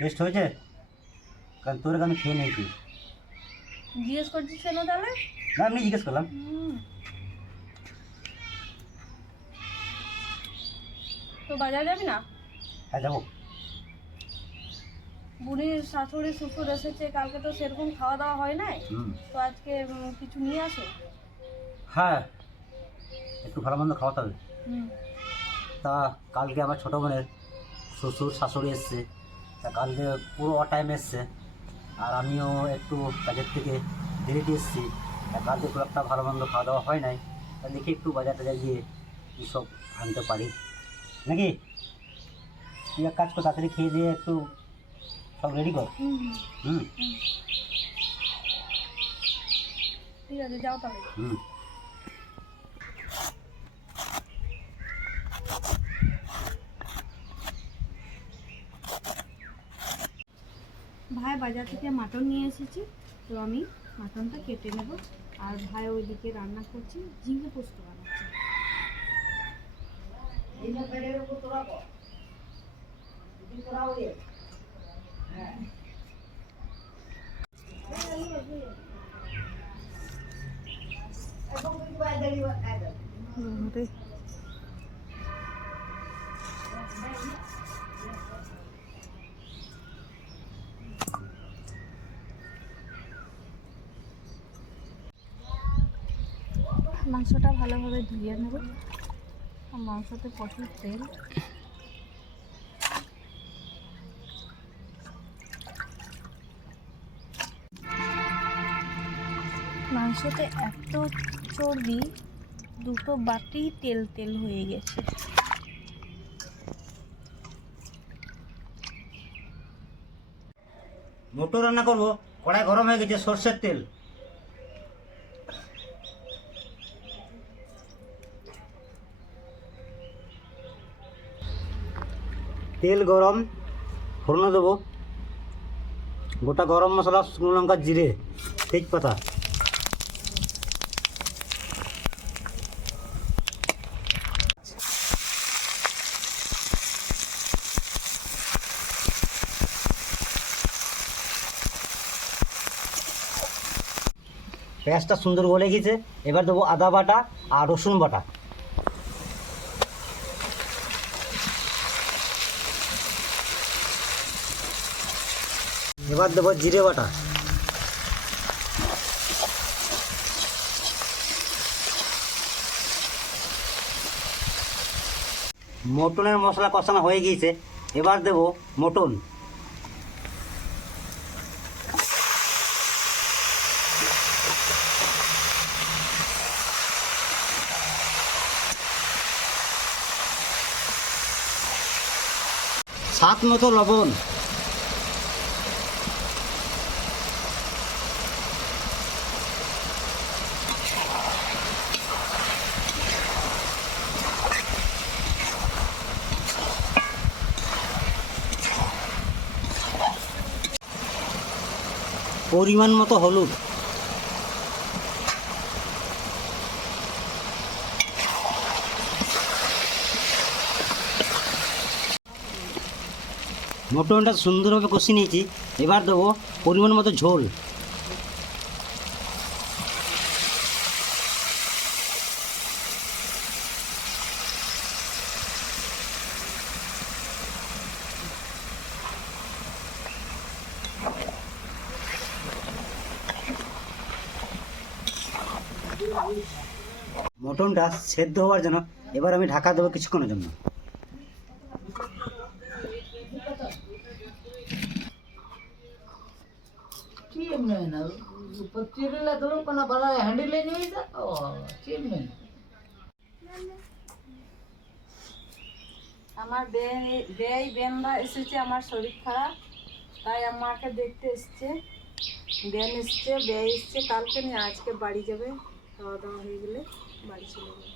Test হয়েছে? কারণ তোর আমি খেয়ে নিয়েছি। জিজ্ঞেস করছিস কেন তাহলে? না এমনি জিজ্ঞেস করলাম। তো বাজার যাবি না? হ্যাঁ যাবো। বুড়ির শাশুড়ি শ্বশুর এসেছে, কালকে তো সেরকম খাওয়া দাওয়া হয় নাই, তো আজকে কিছু নিয়ে আসো। হ্যাঁ একটু ভালো মন্দ খাওয়াতে হবে। হুম। তা কালকে আমার ছোটো বোনের শ্বশুর শাশুড়ি এসছে, তা কালকে পুরো টাইম এসছে, আর আমিও একটু কাজের থেকে দেরিতে এসেছি। তা কালকে খুব একটা ভালো মন্দ খাওয়া দাওয়া হয় নাই, তা দেখি একটু বাজার টাজার গিয়ে কী সব আনতে পারি নাকি। তুই এক কাজ কর, তাড়াতাড়ি খেয়ে দিয়ে একটু সব রেডি কর। হুম ঠিক আছে, যাও তাহলে। হুম। ভাই বাজার থেকে মাটন নিয়ে এসেছি, তো আমি মাটনটা কেটে নেব। আর ভাই ওইদিকে রান্না করছে, ঝিঙে পোস্ত বানাচ্ছে। মাংসটা ভালোভাবে ধুয়ে নেব। মাংসতে প্রচুর তেল। মাংসতে এত চর্বি, দুটো বাটি তেল তেল হয়ে গেছে। মোটো রান্না করবো, কড়াই গরম হয়ে গেছে, সর্ষের তেল। তেল গরম, ফোড়ন দেবো গোটা গরম মশলা, শুকনো লঙ্কা, জিরে, তেজপাতা। পেঁয়াজটা সুন্দর গলে গেছে, এবার দেবো আদা বাটা আর রসুন বাটা। এবার দেবো জিরে বাটা। মটনের মশলা কষানো হয়ে গিয়েছে, এবার দেবো মটন। স্বাদ মতো লবণ। পরিমাণ মতো হলুদ। মটনটা সুন্দরভাবে কষিয়ে নিয়েছি, এবার দেবো পরিমাণ মতো ঝোল। মটনটা সেদ্ধ হওয়ার জন্য এবার আমি ঢাকা দেবো কিছুক্ষণের জন্য। আমার বেয়াই বেনরা এসেছে, আমার শরীর খারাপ, তাই আমাকে দেখতে এসছে। বেন এসছে, বেয়াই এসছে কালকে, নিয়ে আজকে বাড়ি যাবে। খাওয়া দাওয়া হয়ে গেলে বাড়ি চলে যাবে।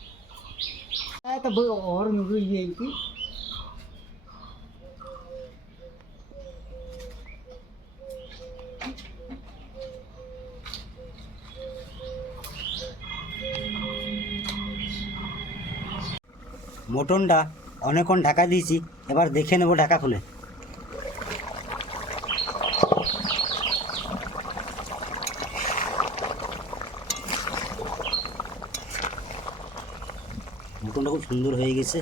মটনটা অনেকক্ষণ ঢাকা দিয়েছি, এবার দেখে নেব ঢাকা খুলে। খুব সুন্দর হয়ে গেছে,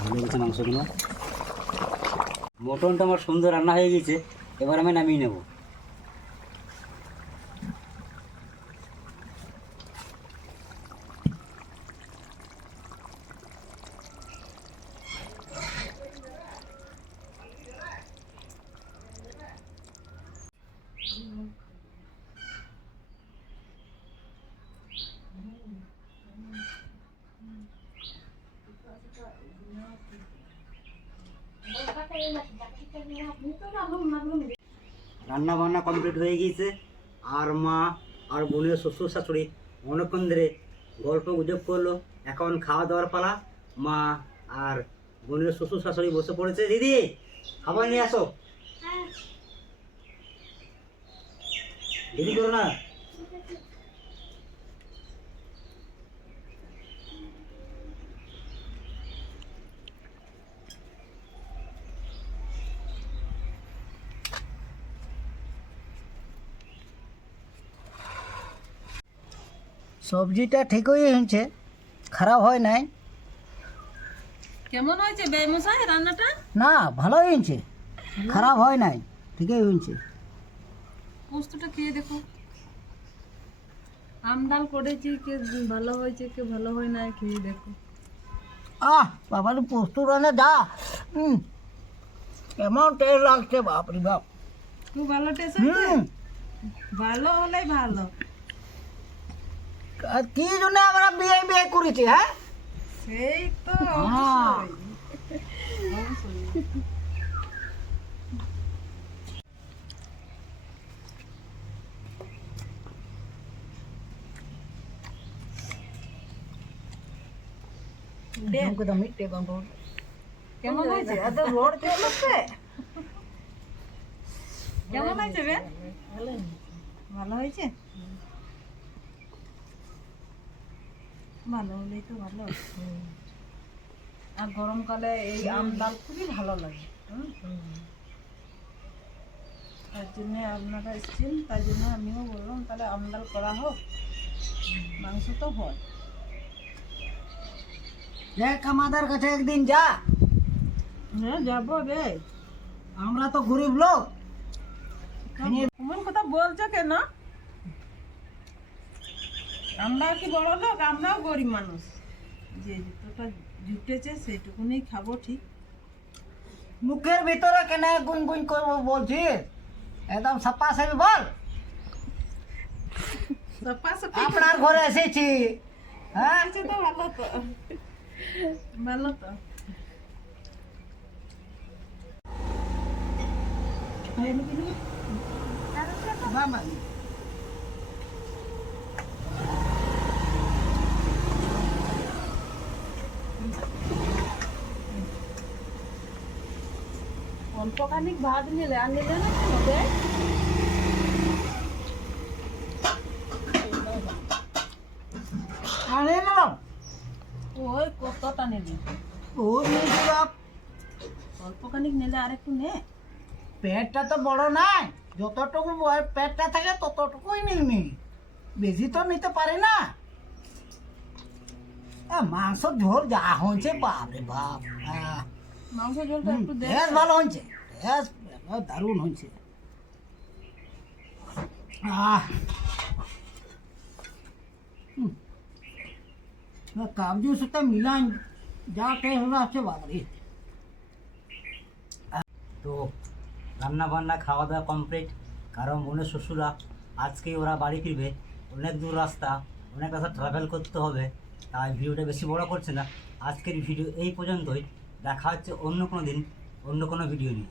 ভালো গেছে মাংসগুলো। মটনটা আমার সুন্দর রান্না হয়ে গেছে, এবার আমি নামিয়ে নেব। রান্না বান্না কমপ্লিট হয়ে গিয়েছে, আর মা আর বোনের শ্বশুর শাশুড়ি অনেকক্ষণ ধরে গল্প গুজব করলো। এখন খাওয়া দাওয়ার পালা। মা আর বোনের শ্বশুর শাশুড়ি বসে পড়েছে। দিদি, খাবার নিয়ে আসো। দেরি করো না। সবজিটা ঠিকই হয়েছে, খারাপ হয় নাই। কেমন হয়েছে বেমশাই রান্নাটা? না, ভালোই হয়েছে, খারাপ হয় নাই, ঠিকই হয়েছে। পোস্তটা খেয়ে দেখো। আমডাল করেছি, কে ভালো হয়েছে কে ভালো হয় না খেয়ে দেখো। বাবার পোস্ত রান্না যা কেমন টেস্ট লাগছে, বাপরে বাপ। খুব ভালো টেস্ট হয়েছে। ভালো হলেই ভালো। আর কি জন্য আমরা বিয়ে বিয়ে করেছি? হ্যাঁ, সেই তো হ্যাঁ। অবশ্যই। हमको तो मिट्टे बम रोड কেমন হয়েছে? এত রোড চলছে। কেমন হয়েছে বে? ভালো হয়েছে। ভালো হলেই তো ভালো। আর গরমকালে এই আম ডাল খুবই ভালো লাগে। তার জন্য আপনারা এসেছেন, তাই জন্য আমিও বললাম তাহলে আম ডাল করা হোক, মাংস তো হয়। দেখ আমাদের কাছে একদিন যা, হ্যাঁ যাবো রে। আমরা তো গরিব লোক। এমন কথা বলছো কেন? আমরা কি বড় লোক? আমরাও গরিব মানুষ। যে যতটা জুটেছে সেইটুকুনি খাবো ঠিক। মুখের ভিতরে কেন গুন গুন করবো বলছিস? একদম সাপা সাপি বল। আপনার ঘরে এসেছি, হ্যাঁ, তো ভালো তো, ভালো তো। অল্প খানিক ভাত নিলে আর নিলে না কেন বে? আরে না, ওই কতটা নিবি? ও মেয়ে বাপ, অল্প খানিক নিলে আর একটু নে। পেটটা তো বড় নাই, যতটুকু পেটটা থাকে ততটুকুই নিবি, বেশি তো নিতে পারি না। মাংস ঝোল যা হয়েছে, বাপরে বাপ, মাংস ঝোলটা একটু দে। বেশ ভালো হয়েছে, বেশ দারুণ হয়েছে। কাবজির সাথে মিলান যা টেস্ট আছে, বাপরে। তো রান্না বান্না খাওয়া দাওয়া কমপ্লিট। কারণ বোনের শ্বশুরা আজকেই ওরা বাড়ি ফিরবে, অনেক দূর রাস্তা, অনেক রাস্তা ট্রাভেল করতে হবে, তাই ভিডিওটা বেশি বড় করছে না। আজকের ভিডিও এই পর্যন্তই। দেখা হচ্ছে অন্য কোনো দিন অন্য কোনো ভিডিও নিয়ে।